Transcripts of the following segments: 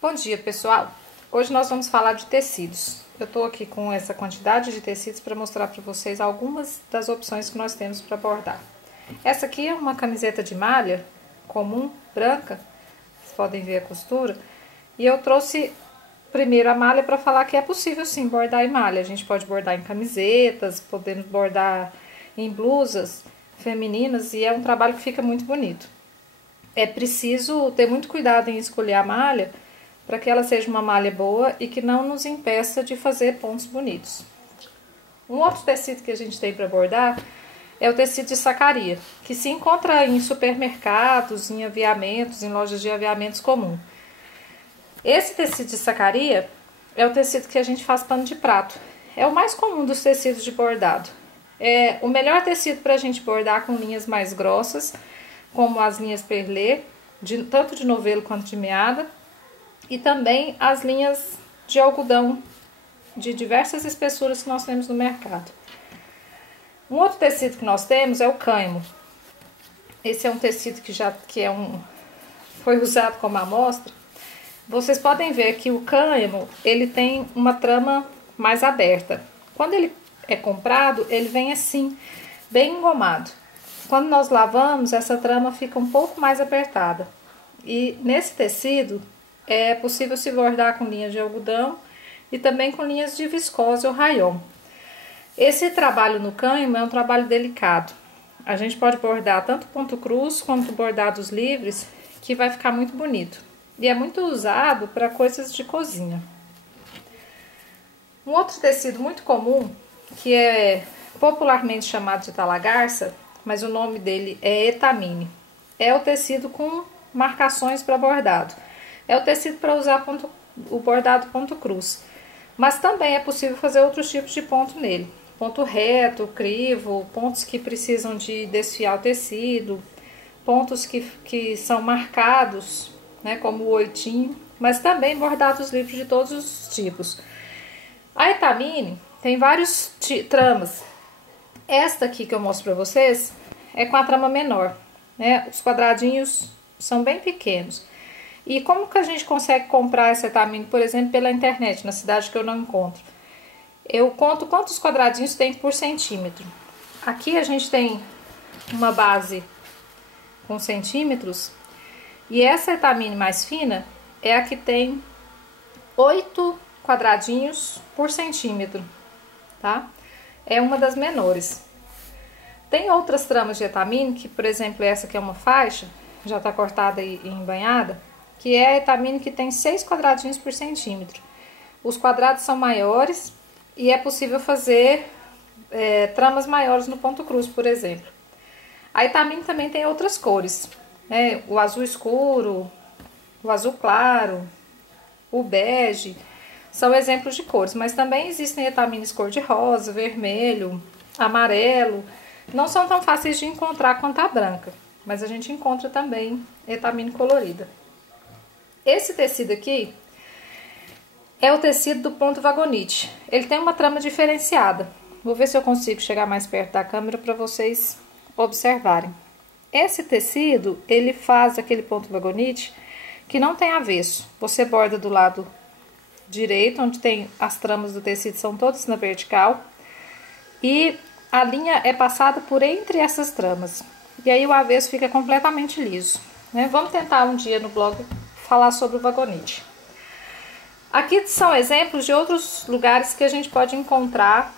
Bom dia, pessoal! Hoje nós vamos falar de tecidos. Eu estou aqui com essa quantidade de tecidos para mostrar para vocês algumas das opções que nós temos para bordar. Essa aqui é uma camiseta de malha comum, branca, vocês podem ver a costura. E eu trouxe primeiro a malha para falar que é possível sim bordar em malha. A gente pode bordar em camisetas, podemos bordar em blusas femininas e é um trabalho que fica muito bonito. É preciso ter muito cuidado em escolher a malha para que ela seja uma malha boa e que não nos impeça de fazer pontos bonitos. Um outro tecido que a gente tem para bordar é o tecido de sacaria, que se encontra em supermercados, em aviamentos, em lojas de aviamentos comum. Esse tecido de sacaria é o tecido que a gente faz pano de prato. É o mais comum dos tecidos de bordado. É o melhor tecido para a gente bordar com linhas mais grossas, como as linhas perlê, tanto de novelo quanto de meada, e também as linhas de algodão de diversas espessuras que nós temos no mercado. Um outro tecido que nós temos é o cânhamo. Esse é um tecido foi usado como amostra. Vocês podem ver que o cânhamo ele tem uma trama mais aberta. Quando ele é comprado, ele vem assim, bem engomado. Quando nós lavamos, essa trama fica um pouco mais apertada. E nesse tecido é possível se bordar com linhas de algodão e também com linhas de viscose ou rayon. Esse trabalho no cânhamo é um trabalho delicado. A gente pode bordar tanto ponto cruz quanto bordados livres, que vai ficar muito bonito. E é muito usado para coisas de cozinha. Um outro tecido muito comum, que é popularmente chamado de talagarça, mas o nome dele é etamine. É o tecido com marcações para bordado. É o tecido para usar o bordado ponto cruz. Mas também é possível fazer outros tipos de ponto nele. Ponto reto, crivo, pontos que precisam de desfiar o tecido, pontos que são marcados, né, como o oitinho, mas também bordados livres de todos os tipos. A etamine tem vários tramas. Esta aqui que eu mostro para vocês é com a trama menor, né? Os quadradinhos são bem pequenos. E como que a gente consegue comprar essa etamine, por exemplo, pela internet, na cidade que eu não encontro? Eu conto quantos quadradinhos tem por centímetro. Aqui a gente tem uma base com centímetros. E essa etamine mais fina é a que tem 8 quadradinhos por centímetro, tá? É uma das menores. Tem outras tramas de etamine, que por exemplo essa que é uma faixa, já tá cortada e embanhada, que é a etamine que tem 6 quadradinhos por centímetro. Os quadrados são maiores e é possível fazer tramas maiores no ponto cruz, por exemplo. A etamine também tem outras cores, né? O azul escuro, o azul claro, o bege, são exemplos de cores, mas também existem etamines cor de rosa, vermelho, amarelo. Não são tão fáceis de encontrar quanto a branca, mas a gente encontra também etamine colorida. Esse tecido aqui é o tecido do ponto vagonite. Ele tem uma trama diferenciada. Vou ver se eu consigo chegar mais perto da câmera para vocês observarem. Esse tecido, ele faz aquele ponto vagonite que não tem avesso. Você borda do lado direito, onde tem as tramas do tecido, são todas na vertical. E a linha é passada por entre essas tramas. E aí o avesso fica completamente liso, né? Vamos tentar um dia no blog falar sobre o vagonite. Aqui são exemplos de outros lugares que a gente pode encontrar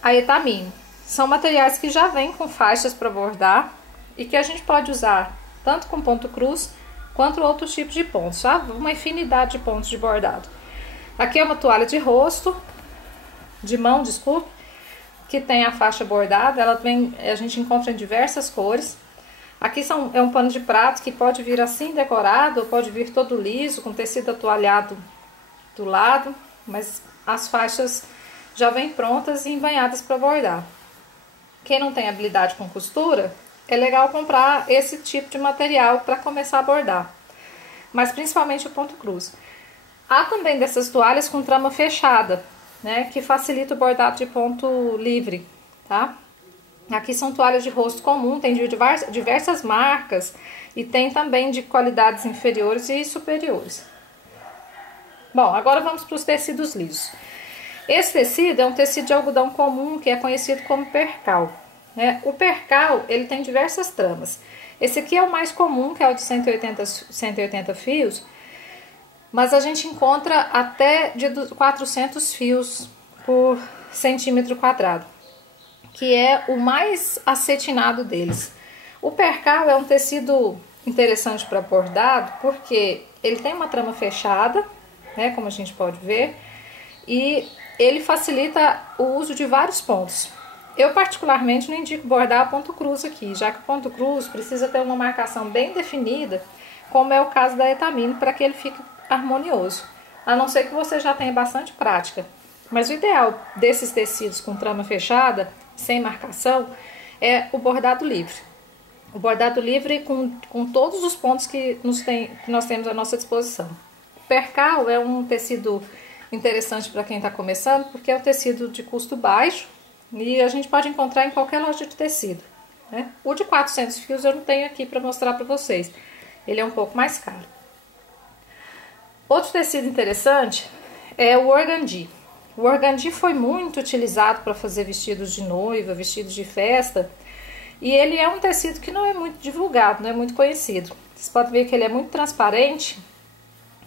a etamine. São materiais que já vêm com faixas para bordar e que a gente pode usar tanto com ponto cruz quanto outros tipos de pontos, tá? Uma infinidade de pontos de bordado. Aqui é uma toalha de rosto, de mão, desculpe, que tem a faixa bordada. A gente encontra em diversas cores. Aqui é um pano de prato que pode vir assim decorado, ou pode vir todo liso, com tecido atoalhado do lado, mas as faixas já vêm prontas e embanhadas para bordar. Quem não tem habilidade com costura, é legal comprar esse tipo de material para começar a bordar, mas principalmente o ponto cruz. Há também dessas toalhas com trama fechada, né, que facilita o bordado de ponto livre, tá? Aqui são toalhas de rosto comum, tem de diversas marcas e tem também de qualidades inferiores e superiores. Bom, agora vamos para os tecidos lisos. Esse tecido é um tecido de algodão comum que é conhecido como percal, né? O percal, ele tem diversas tramas. Esse aqui é o mais comum, que é o de 180 fios, mas a gente encontra até de 400 fios por centímetro quadrado, que é o mais acetinado deles. O percal é um tecido interessante para bordado, porque ele tem uma trama fechada, né, como a gente pode ver, e ele facilita o uso de vários pontos. Eu particularmente não indico bordar a ponto cruz aqui, já que o ponto cruz precisa ter uma marcação bem definida, como é o caso da Etamine, para que ele fique harmonioso, a não ser que você já tenha bastante prática. Mas o ideal desses tecidos com trama fechada, sem marcação, é o bordado livre. O bordado livre com todos os pontos que nós temos à nossa disposição. O percal é um tecido interessante para quem está começando, porque é um tecido de custo baixo e a gente pode encontrar em qualquer loja de tecido, né? O de 400 fios eu não tenho aqui para mostrar para vocês, ele é um pouco mais caro. Outro tecido interessante é o organdi. O organdi foi muito utilizado para fazer vestidos de noiva, vestidos de festa, e ele é um tecido que não é muito divulgado, não é muito conhecido. Vocês podem ver que ele é muito transparente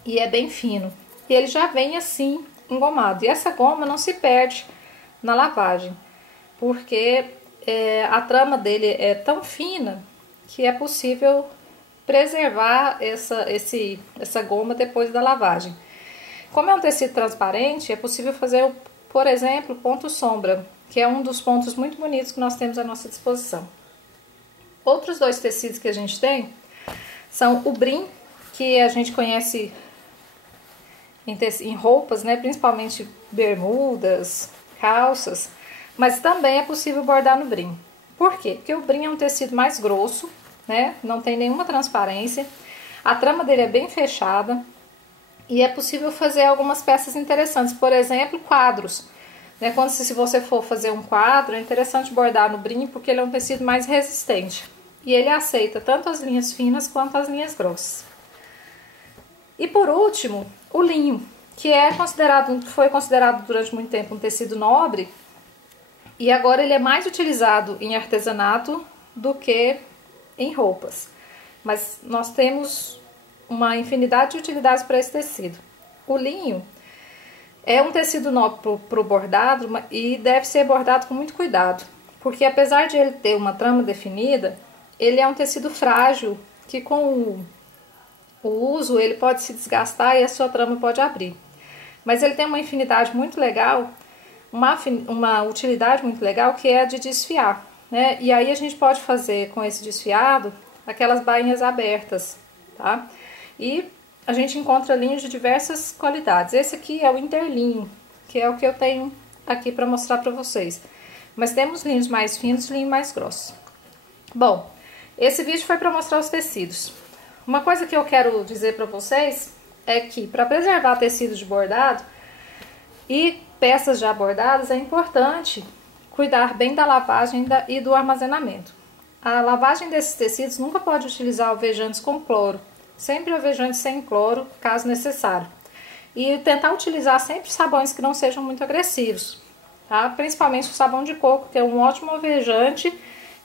e é bem fino. E ele já vem assim, engomado. E essa goma não se perde na lavagem, porque a trama dele é tão fina que é possível preservar essa goma depois da lavagem. Como é um tecido transparente, é possível fazer, por exemplo, ponto sombra, que é um dos pontos muito bonitos que nós temos à nossa disposição. Outros dois tecidos que a gente tem são o brim, que a gente conhece em roupas, né, principalmente bermudas, calças, mas também é possível bordar no brim. Por quê? Porque o brim é um tecido mais grosso, né, não tem nenhuma transparência, a trama dele é bem fechada e é possível fazer algumas peças interessantes, por exemplo, quadros. Né, se você for fazer um quadro, é interessante bordar no brim porque ele é um tecido mais resistente e ele aceita tanto as linhas finas quanto as linhas grossas. E por último, o linho, que foi considerado durante muito tempo um tecido nobre e agora ele é mais utilizado em artesanato do que em roupas. Mas nós temos uma infinidade de utilidades para esse tecido. O linho é um tecido nobre para o bordado e deve ser bordado com muito cuidado, porque apesar de ele ter uma trama definida, ele é um tecido frágil que com o uso ele pode se desgastar e a sua trama pode abrir. Mas ele tem uma infinidade muito legal, uma utilidade muito legal, que é a de desfiar, né? E aí a gente pode fazer com esse desfiado aquelas bainhas abertas, tá? E a gente encontra linhos de diversas qualidades. Esse aqui é o interlinho, que é o que eu tenho aqui para mostrar para vocês. Mas temos linhos mais finos e linhos mais grossos. Bom, esse vídeo foi para mostrar os tecidos. Uma coisa que eu quero dizer para vocês é que para preservar tecido de bordado e peças já bordadas é importante cuidar bem da lavagem e do armazenamento. A lavagem desses tecidos nunca pode utilizar alvejantes com cloro. Sempre alvejante sem cloro, caso necessário. E tentar utilizar sempre sabões que não sejam muito agressivos, tá? Principalmente o sabão de coco, que é um ótimo alvejante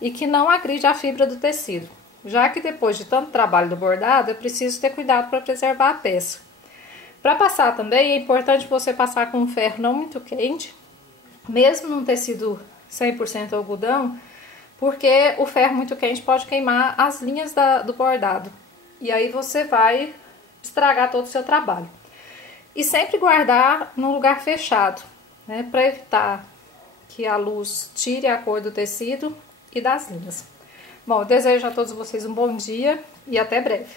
e que não agride a fibra do tecido. Já que depois de tanto trabalho do bordado, é preciso ter cuidado para preservar a peça. Para passar também, é importante você passar com um ferro não muito quente, mesmo num tecido 100% algodão, porque o ferro muito quente pode queimar as linhas do bordado. E aí você vai estragar todo o seu trabalho. E sempre guardar num lugar fechado, né, para evitar que a luz tire a cor do tecido e das linhas. Bom, eu desejo a todos vocês um bom dia e até breve.